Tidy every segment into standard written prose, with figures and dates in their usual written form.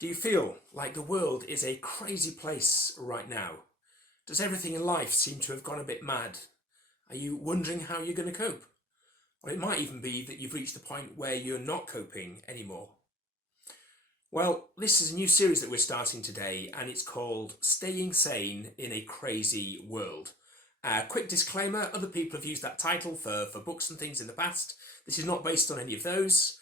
Do you feel like the world is a crazy place right now? Does everything in life seem to have gone a bit mad? Are you wondering how you're going to cope? Or it might even be that you've reached the point where you're not coping anymore. Well, this is a new series that we're starting today, and it's called Staying Sane in a Crazy World. Quick disclaimer, other people have used that title for books and things in the past. This is not based on any of those.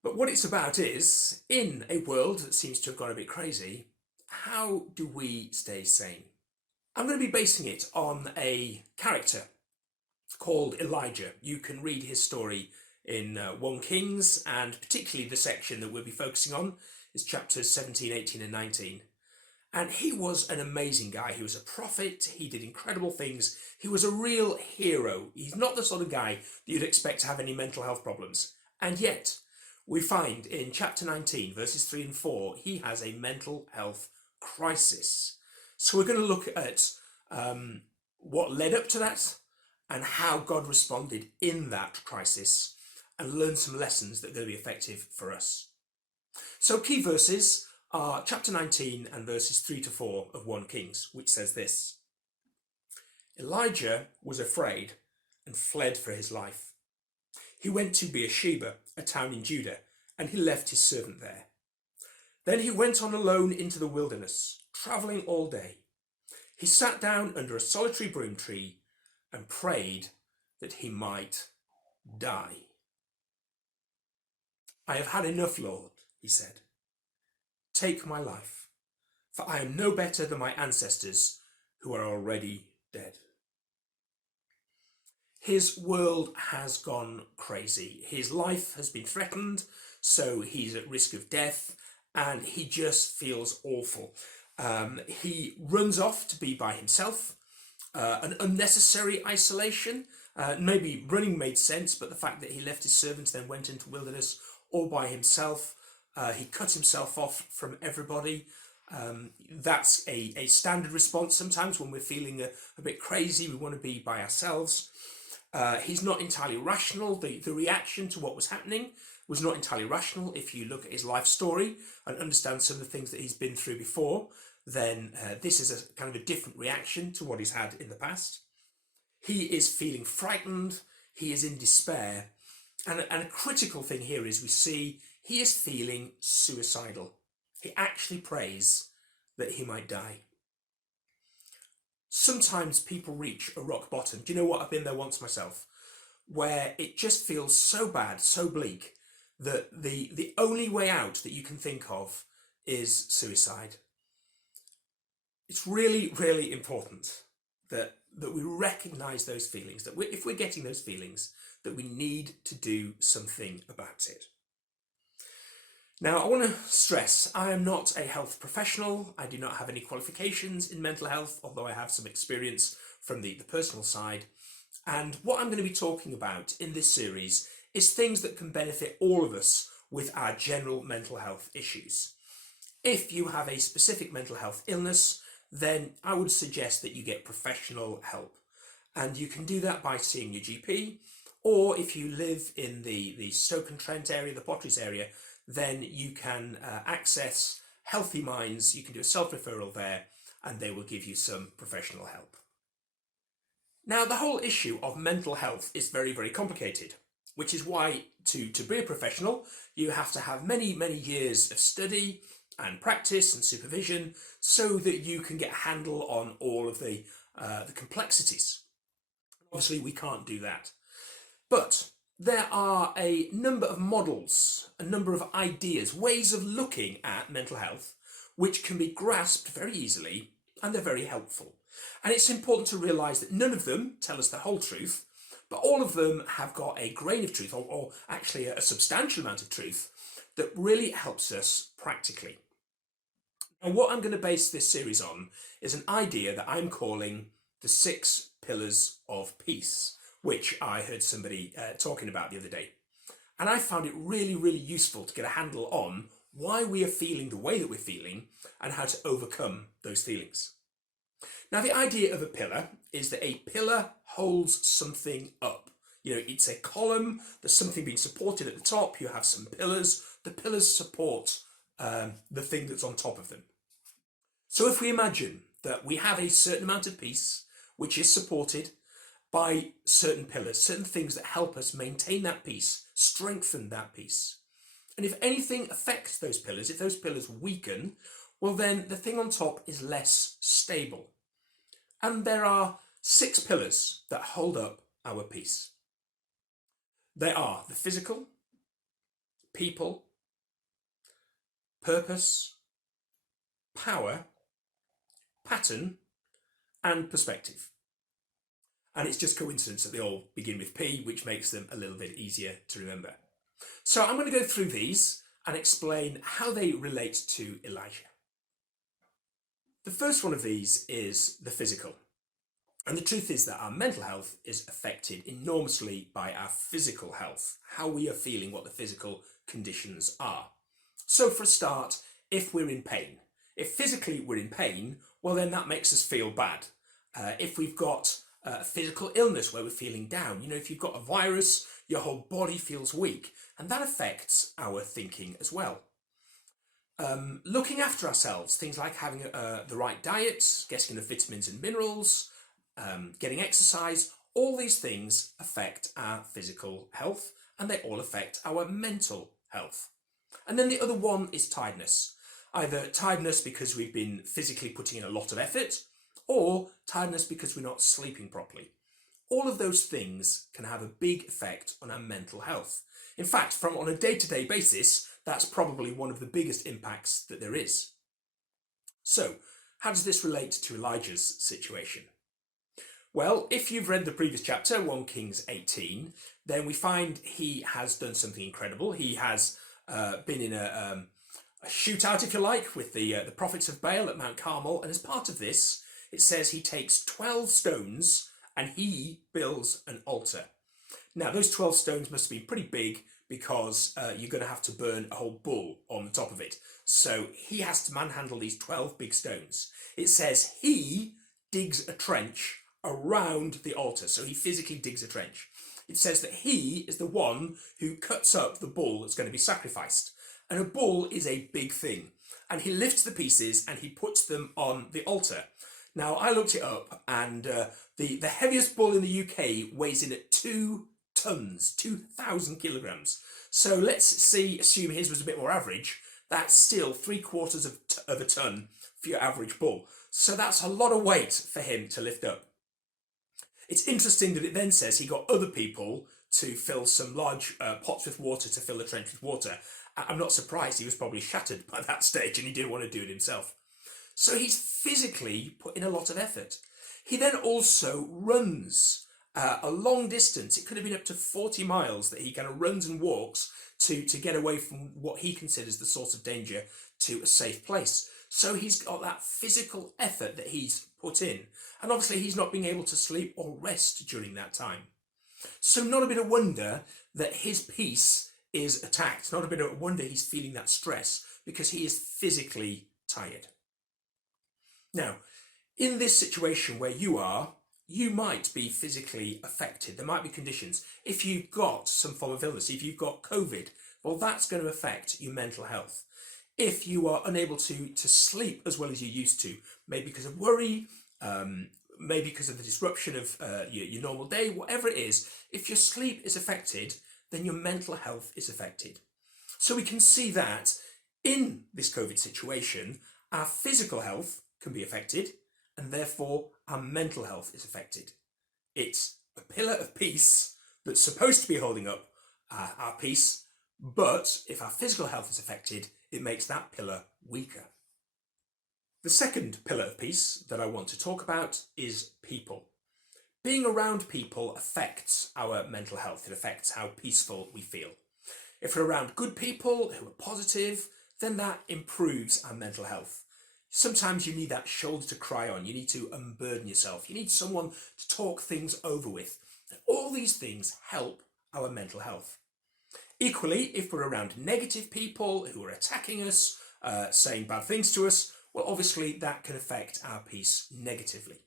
But what it's about is, in a world that seems to have gone a bit crazy, how do we stay sane? I'm going to be basing it on a character called Elijah. You can read his story in 1 Kings, and particularly the section that we'll be focusing on is chapters 17, 18 and 19. And he was an amazing guy. He was a prophet. He did incredible things. He was a real hero. He's not the sort of guy that you'd expect to have any mental health problems. And yet, we find in chapter 19, verses 3 and 4, he has a mental health crisis. So we're going to look at what led up to that and how God responded in that crisis and learn some lessons that are going to be effective for us. So key verses are chapter 19 and verses 3 to 4 of 1 Kings, which says this: Elijah was afraid and fled for his life. He went to Beersheba, a town in Judah, and he left his servant there. Then he went on alone into the wilderness, travelling all day. He sat down under a solitary broom tree and prayed that he might die. I have had enough, Lord, he said. Take my life, for I am no better than my ancestors who are already dead. His world has gone crazy. His life has been threatened, so he's at risk of death, and he just feels awful. He runs off to be by himself, an unnecessary isolation. Maybe running made sense, but the fact that he left his servants, then went into wilderness all by himself, he cut himself off from everybody. That's a standard response sometimes when we're feeling a bit crazy. We want to be by ourselves. He's not entirely rational. The reaction to what was happening was not entirely rational. If you look at his life story and understand some of the things that he's been through before, then this is a kind of a different reaction to what he's had in the past. He is feeling frightened. He is in despair. And a critical thing here is we see he is feeling suicidal. He actually prays that he might die. Sometimes people reach a rock bottom. Do you know what? I've been there once myself, where it just feels so bad, so bleak, that the only way out that you can think of is suicide. It's really, really important that we recognise those feelings, that if we're getting those feelings, that we need to do something about it. Now, I want to stress, I am not a health professional. I do not have any qualifications in mental health, although I have some experience from the personal side. And what I'm going to be talking about in this series is things that can benefit all of us with our general mental health issues. If you have a specific mental health illness, then I would suggest that you get professional help. And you can do that by seeing your GP, or if you live in the Stoke-on-Trent area, the Potteries area, then you can access Healthy Minds. You can do a self-referral there, and they will give you some professional help. Now, the whole issue of mental health is very, very complicated, which is why to be a professional, you have to have many, many years of study and practice and supervision so that you can get a handle on all of the complexities. Obviously, we can't do that. But there are a number of models, a number of ideas, ways of looking at mental health, which can be grasped very easily, and they're very helpful. And it's important to realise that none of them tell us the whole truth, but all of them have got a grain of truth, or actually a substantial amount of truth, that really helps us practically. And what I'm going to base this series on is an idea that I'm calling the 6 pillars of peace, which I heard somebody talking about the other day. And I found it really, really useful to get a handle on why we are feeling the way that we're feeling and how to overcome those feelings. Now, the idea of a pillar is that a pillar holds something up. You know, it's a column, there's something being supported at the top, you have some pillars, the pillars support the thing that's on top of them. So if we imagine that we have a certain amount of peace, which is supported by certain pillars, certain things that help us maintain that peace, strengthen that peace. And if anything affects those pillars, if those pillars weaken, well then the thing on top is less stable. And there are 6 pillars that hold up our peace. They are the physical, people, purpose, power, pattern, and perspective. And it's just coincidence that they all begin with P, which makes them a little bit easier to remember. So I'm going to go through these and explain how they relate to Elijah. The first one of these is the physical. And the truth is that our mental health is affected enormously by our physical health, how we are feeling, what the physical conditions are. So for a start, if we're in pain, if physically we're in pain, well then that makes us feel bad. If we've got a physical illness where we're feeling down, if you've got a virus, your whole body feels weak, and that affects our thinking as well. Looking after ourselves, things like having the right diet, getting enough vitamins and minerals, getting exercise, all these things affect our physical health, and they all affect our mental health. And then the other one is tiredness. Either tiredness because we've been physically putting in a lot of effort, or tiredness because we're not sleeping properly. All of those things can have a big effect on our mental health. In fact, on a day-to-day basis, that's probably one of the biggest impacts that there is. So, how does this relate to Elijah's situation? Well, if you've read the previous chapter, 1 Kings 18, then we find he has done something incredible. He has been in a shootout, if you like, with the prophets of Baal at Mount Carmel, and as part of this, it says he takes 12 stones and he builds an altar. Now, those 12 stones must have been pretty big because you're going to have to burn a whole bull on the top of it. So he has to manhandle these 12 big stones. It says he digs a trench around the altar. So he physically digs a trench. It says that he is the one who cuts up the bull that's going to be sacrificed. And a bull is a big thing. And he lifts the pieces and he puts them on the altar. Now, I looked it up, and the heaviest bull in the UK weighs in at 2 tons, 2,000 kilograms. So let's assume his was a bit more average. That's still 3/4 of a ton for your average bull. So that's a lot of weight for him to lift up. It's interesting that it then says he got other people to fill some large pots with water to fill the trench with water. I'm not surprised, he was probably shattered by that stage and he didn't want to do it himself. So he's physically put in a lot of effort. He then also runs a long distance. It could have been up to 40 miles that he kind of runs and walks to get away from what he considers the source of danger to a safe place. So he's got that physical effort that he's put in. And obviously he's not being able to sleep or rest during that time. So not a bit of wonder that his peace is attacked. Not a bit of wonder he's feeling that stress because he is physically tired. Now, in this situation where you are, you might be physically affected. There might be conditions. If you've got some form of illness, if you've got COVID, well, that's going to affect your mental health. If you are unable to sleep as well as you used to, maybe because of worry, maybe because of the disruption of your normal day, whatever it is, if your sleep is affected, then your mental health is affected. So we can see that in this COVID situation, our physical health can be affected, and therefore our mental health is affected. It's a pillar of peace that's supposed to be holding up our peace, but if our physical health is affected, it makes that pillar weaker. The second pillar of peace that I want to talk about is people. Being around people affects our mental health. It affects how peaceful we feel. If we're around good people who are positive, then that improves our mental health. Sometimes you need that shoulder to cry on. You need to unburden yourself. You need someone to talk things over with. All these things help our mental health. Equally, if we're around negative people who are attacking us, saying bad things to us, well, obviously that can affect our peace negatively.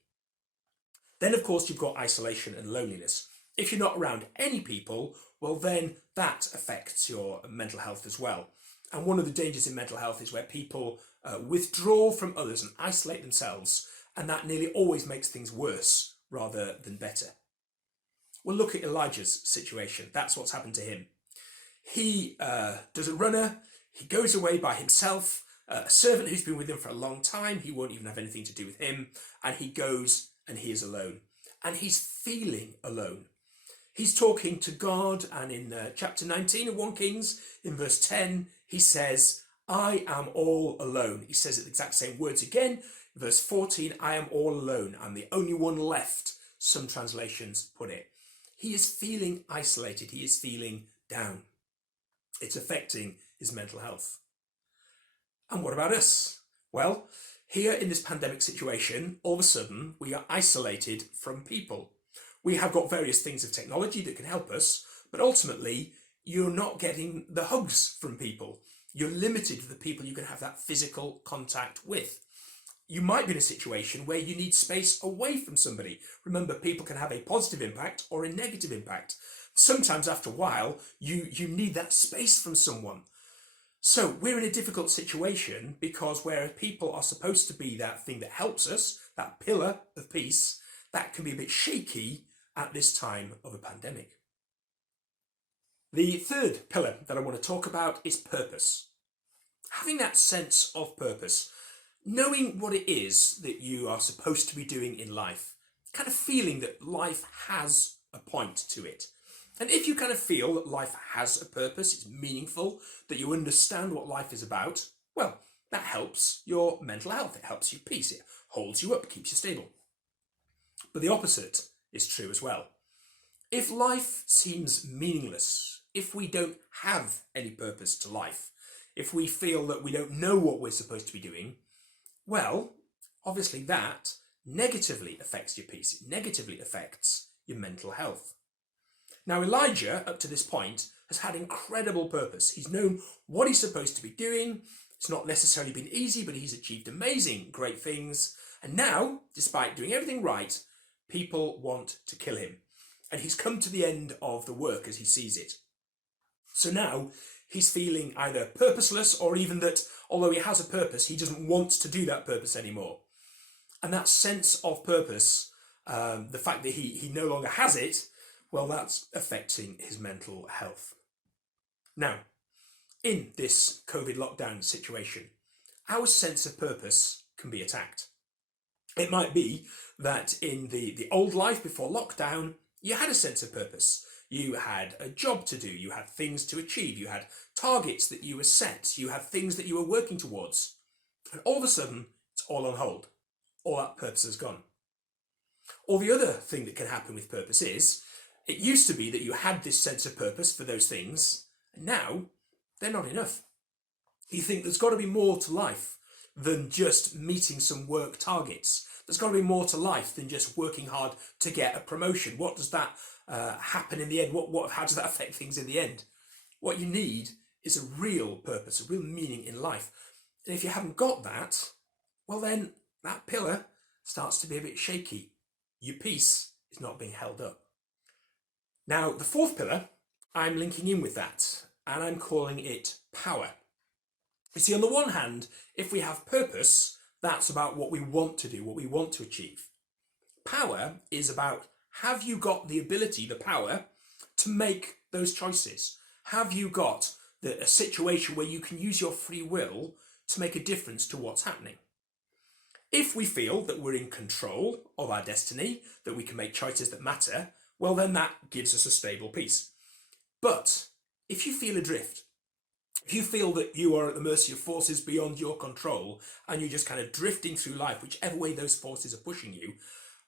Then, of course, you've got isolation and loneliness. If you're not around any people, well, then that affects your mental health as well. And one of the dangers in mental health is where people withdraw from others and isolate themselves, and that nearly always makes things worse rather than better. Well, look at Elijah's situation. That's what's happened to him. He does a runner, he goes away by himself, a servant who's been with him for a long time, he won't even have anything to do with him, and he goes and he is alone. And he's feeling alone. He's talking to God, and in chapter 19 of 1 Kings, in verse 10, he says, I am all alone. He says it the exact same words again. Verse 14, I am all alone. I'm the only one left, some translations put it. He is feeling isolated. He is feeling down. It's affecting his mental health. And what about us? Well, here in this pandemic situation, all of a sudden, we are isolated from people. We have got various things of technology that can help us, but ultimately, you're not getting the hugs from people. You're limited to the people you can have that physical contact with. You might be in a situation where you need space away from somebody. Remember, people can have a positive impact or a negative impact. Sometimes after a while, you need that space from someone. So we're in a difficult situation because where people are supposed to be that thing that helps us, that pillar of peace, that can be a bit shaky at this time of a pandemic. The third pillar that I want to talk about is purpose. Having that sense of purpose, knowing what it is that you are supposed to be doing in life, kind of feeling that life has a point to it. And if you kind of feel that life has a purpose, it's meaningful, that you understand what life is about, well, that helps your mental health. It helps you peace. It holds you up, keeps you stable. But the opposite is true as well. If life seems meaningless, if we don't have any purpose to life, if we feel that we don't know what we're supposed to be doing, well, obviously that negatively affects your peace. It negatively affects your mental health. Now, Elijah, up to this point, has had incredible purpose. He's known what he's supposed to be doing. It's not necessarily been easy, but he's achieved amazing, great things. And now, despite doing everything right, people want to kill him. And he's come to the end of the work as he sees it. So now he's feeling either purposeless or even that, although he has a purpose, he doesn't want to do that purpose anymore. And that sense of purpose, the fact that he no longer has it, well, that's affecting his mental health. Now, in this COVID lockdown situation, our sense of purpose can be attacked. It might be that in the old life before lockdown, you had a sense of purpose. You had a job to do, you had things to achieve, you had targets that you were set, you had things that you were working towards. And all of a sudden, it's all on hold. All that purpose is gone. Or the other thing that can happen with purpose is, it used to be that you had this sense of purpose for those things, and now they're not enough. You think there's got to be more to life than just meeting some work targets. There's got to be more to life than just working hard to get a promotion. What does that happen in the end? How does that affect things in the end? What you need is a real purpose, a real meaning in life. And if you haven't got that, well then that pillar starts to be a bit shaky. Your peace is not being held up. Now, the fourth pillar, I'm linking in with that, and I'm calling it power. You see, on the one hand, if we have purpose, that's about what we want to do, what we want to achieve. Power is about, have you got the ability, the power, to make those choices? Have you got a situation where you can use your free will to make a difference to what's happening? If we feel that we're in control of our destiny, that we can make choices that matter, well then that gives us a stable peace. But if you feel adrift, if you feel that you are at the mercy of forces beyond your control and you're just kind of drifting through life, whichever way those forces are pushing you,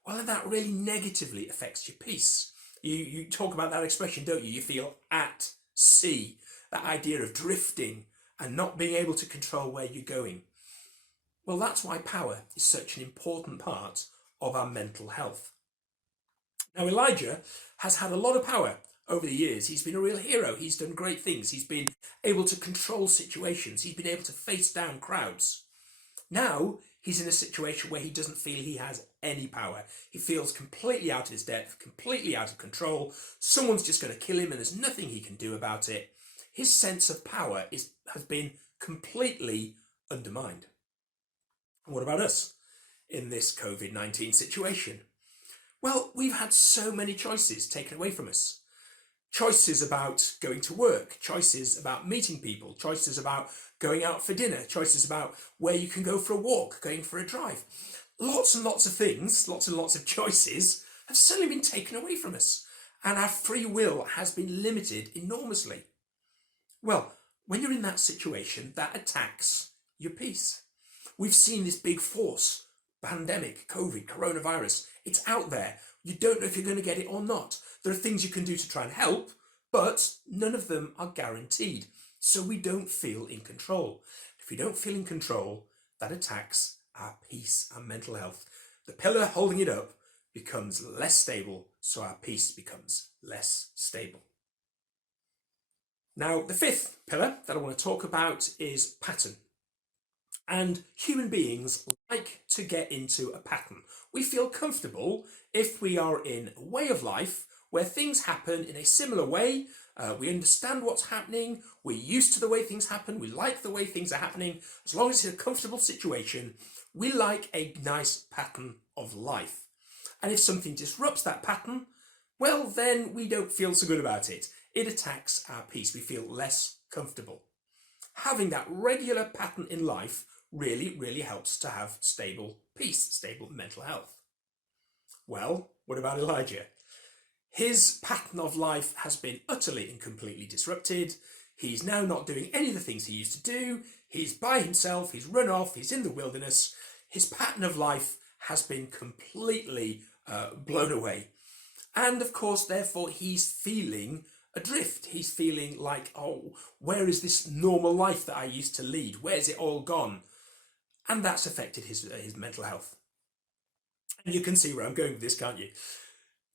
well then that really negatively affects your peace. You talk about that expression, don't you? You feel at sea, that idea of drifting and not being able to control where you're going. Well, that's why power is such an important part of our mental health. Now, Elijah has had a lot of power over the years. He's been a real hero. He's done great things. He's been able to control situations. He's been able to face down crowds. Now, he's in a situation where he doesn't feel he has any power. He feels completely out of his depth, completely out of control. Someone's just going to kill him and there's nothing he can do about it. his sense of power has been completely undermined. What about us in this COVID-19 situation? Well, we've had so many choices taken away from us. Choices about going to work, choices about meeting people, choices about going out for dinner, choices about where you can go for a walk, going for a drive. Lots and lots of things, lots and lots of choices have suddenly been taken away from us, and our free will has been limited enormously. Well, when you're in that situation, that attacks your peace. We've seen this big force, pandemic, COVID, coronavirus. It's out there. You don't know if you're going to get it or not. There are things you can do to try and help, but none of them are guaranteed. So we don't feel in control. If we don't feel in control, that attacks our peace, our mental health. The pillar holding it up becomes less stable, so our peace becomes less stable. Now, the fifth pillar that I want to talk about is pattern. And human beings like to get into a pattern. We feel comfortable if we are in a way of life where things happen in a similar way. We understand what's happening. We're used to the way things happen. We like the way things are happening. As long as it's a comfortable situation, we like a nice pattern of life. And if something disrupts that pattern, well, then we don't feel so good about it. It attacks our peace. We feel less comfortable. Having that regular pattern in life really, really helps to have stable peace, stable mental health. Well, what about Elijah? His pattern of life has been utterly and completely disrupted. He's now not doing any of the things he used to do. He's by himself, he's run off, he's in the wilderness. His pattern of life has been completely blown away. And of course, therefore, he's feeling adrift. He's feeling like, oh, where is this normal life that I used to lead? Where's it all gone? And that's affected his mental health. And you can see where I'm going with this, can't you?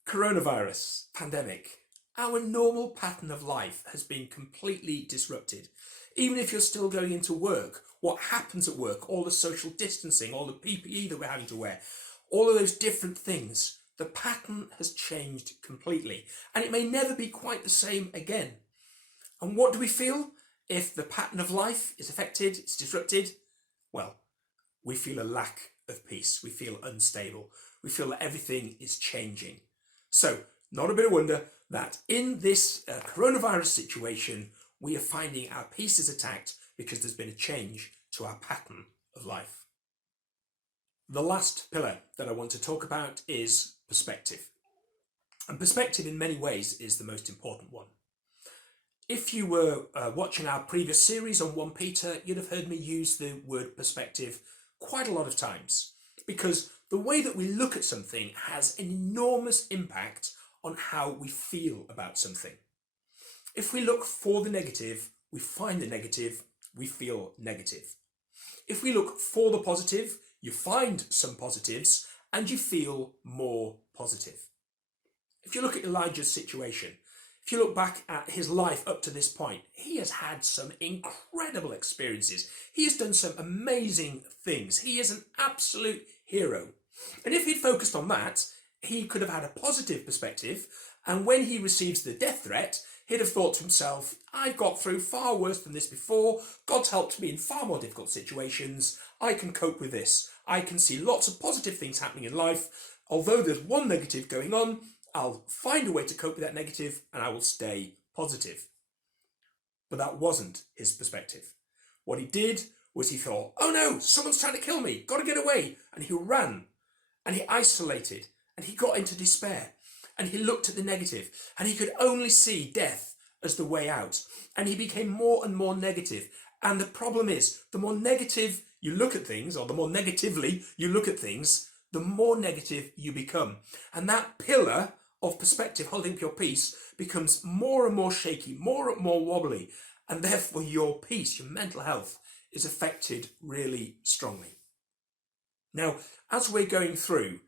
Coronavirus, pandemic, our normal pattern of life has been completely disrupted. Even if you're still going into work, what happens at work, all the social distancing, all the PPE that we're having to wear, all of those different things, the pattern has changed completely. And it may never be quite the same again. And what do we feel if the pattern of life is affected, it's disrupted? Well, we feel a lack of peace. We feel unstable. We feel that everything is changing. So, not a bit of wonder that in this coronavirus situation, we are finding our peace is attacked because there's been a change to our pattern of life. The last pillar that I want to talk about is perspective. And perspective in many ways is the most important one. If you were watching our previous series on 1 Peter, you'd have heard me use the word perspective quite a lot of times, because the way that we look at something has an enormous impact on how we feel about something. If we look for the negative, we find the negative, we feel negative. If we look for the positive, you find some positives and you feel more positive. If you look at Elijah's situation, if you look back at his life up to this point, he has had some incredible experiences. He has done some amazing things. He is an absolute hero. And if he'd focused on that, he could have had a positive perspective. And when he receives the death threat, he'd have thought to himself, I've got through far worse than this before. God's helped me in far more difficult situations. I can cope with this. I can see lots of positive things happening in life. Although there's one negative going on, I'll find a way to cope with that negative and I will stay positive. But that wasn't his perspective. What he did was he thought, oh no, someone's trying to kill me, got to get away. And he ran and he isolated and he got into despair and he looked at the negative and he could only see death as the way out. And he became more and more negative. And the problem is, the more negative you look at things, or the more negatively you look at things, the more negative you become. And that pillar of perspective holding up your peace becomes more and more shaky, more and more wobbly, and therefore your peace, your mental health, is affected really strongly. Now, as we're going through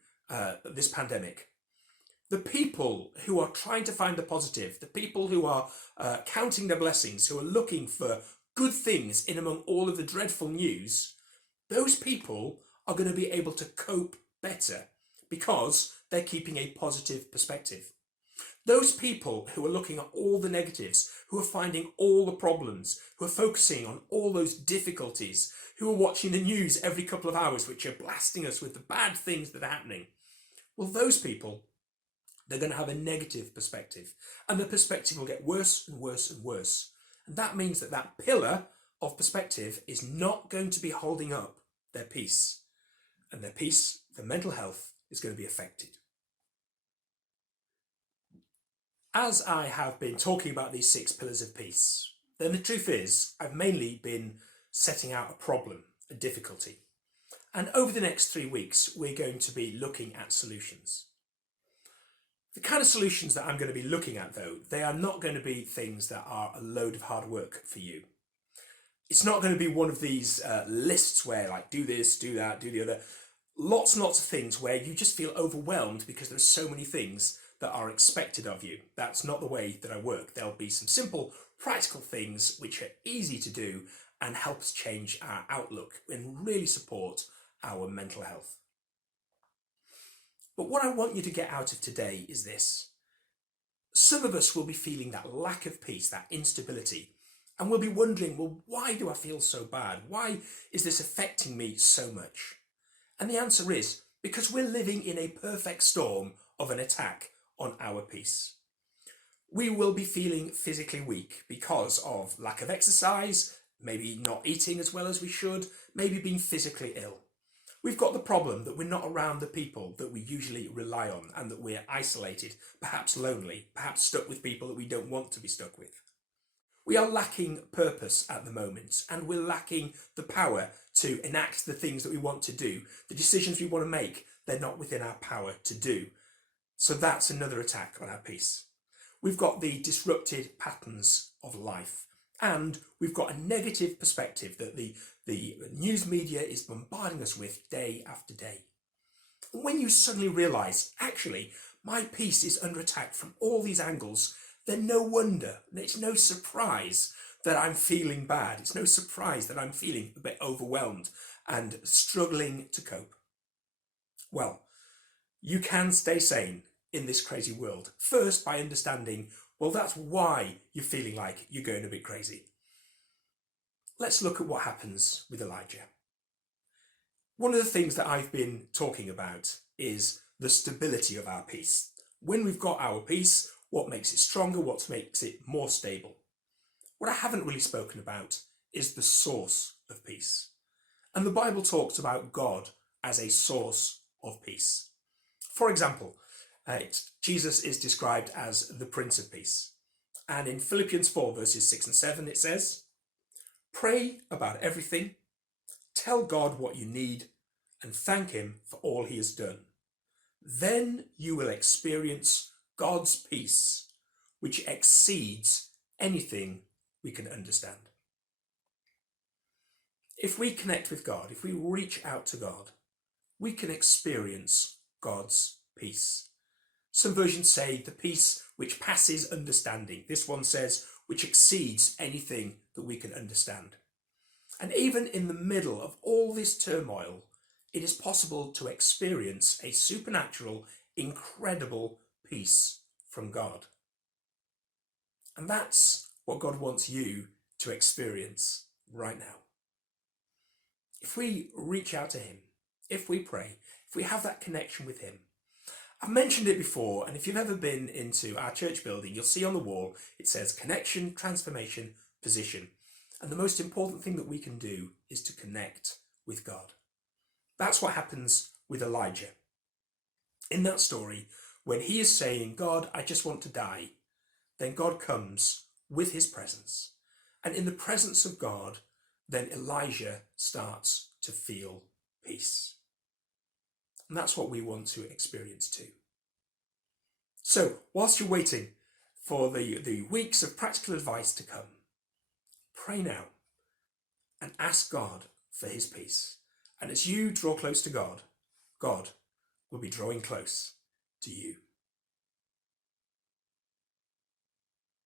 this pandemic, the people who are trying to find the positive, the people who are counting their blessings, who are looking for good things in among all of the dreadful news, those people are going to be able to cope better because they're keeping a positive perspective. Those people who are looking at all the negatives, who are finding all the problems, who are focusing on all those difficulties, who are watching the news every couple of hours, which are blasting us with the bad things that are happening, well, those people, they're going to have a negative perspective, and the perspective will get worse and worse and worse. And that means that that pillar of perspective is not going to be holding up their peace, and their peace, their mental health, is going to be affected. As I have been talking about these 6 pillars of peace, then the truth is I've mainly been setting out a problem, a difficulty. And over the next 3 weeks, we're going to be looking at solutions. The kind of solutions that I'm going to be looking at, though, they are not going to be things that are a load of hard work for you. It's not going to be one of these lists where, like, do this, do that, do the other. Lots and lots of things where you just feel overwhelmed because there's so many things that are expected of you. That's not the way that I work. There'll be some simple, practical things which are easy to do and help us change our outlook and really support our mental health. But what I want you to get out of today is this. Some of us will be feeling that lack of peace, that instability, and we'll be wondering, well, why do I feel so bad? Why is this affecting me so much? And the answer is because we're living in a perfect storm of an attack on our peace. We will be feeling physically weak because of lack of exercise, maybe not eating as well as we should, maybe being physically ill. We've got the problem that we're not around the people that we usually rely on, and that we're isolated, perhaps lonely, perhaps stuck with people that we don't want to be stuck with. We are lacking purpose at the moment, and we're lacking the power to enact the things that we want to do. The decisions we want to make, they're not within our power to do. So that's another attack on our peace. We've got the disrupted patterns of life, and we've got a negative perspective that the news media is bombarding us with day after day. And when you suddenly realise, actually, my peace is under attack from all these angles, then no wonder, it's no surprise that I'm feeling bad. It's no surprise that I'm feeling a bit overwhelmed and struggling to cope. Well, you can stay sane in this crazy world. First, by understanding, well, that's why you're feeling like you're going a bit crazy. Let's look at what happens with Elijah. One of the things that I've been talking about is the stability of our peace. When we've got our peace, what makes it stronger, what makes it more stable? What I haven't really spoken about is the source of peace. And the Bible talks about God as a source of peace. For example, Jesus is described as the Prince of Peace. And in Philippians 4 verses 6 and 7 it says, "Pray about everything, tell God what you need, and thank him for all he has done. Then you will experience God's peace, which exceeds anything we can understand." If we connect with God, if we reach out to God, we can experience God's peace. Some versions say the peace which passes understanding. This one says which exceeds anything that we can understand. And even in the middle of all this turmoil, it is possible to experience a supernatural, incredible peace from God. And that's what God wants you to experience right now. If we reach out to him, if we pray, if we have that connection with him. I've mentioned it before, and if you've ever been into our church building, you'll see on the wall, it says connection, transformation, position. And the most important thing that we can do is to connect with God. That's what happens with Elijah. In that story, when he is saying, "God, I just want to die," then God comes with his presence. And in the presence of God, then Elijah starts to feel peace. And that's what we want to experience too. So, whilst you're waiting for the weeks of practical advice to come, pray now and ask God for his peace. And as you draw close to God, God will be drawing close to you.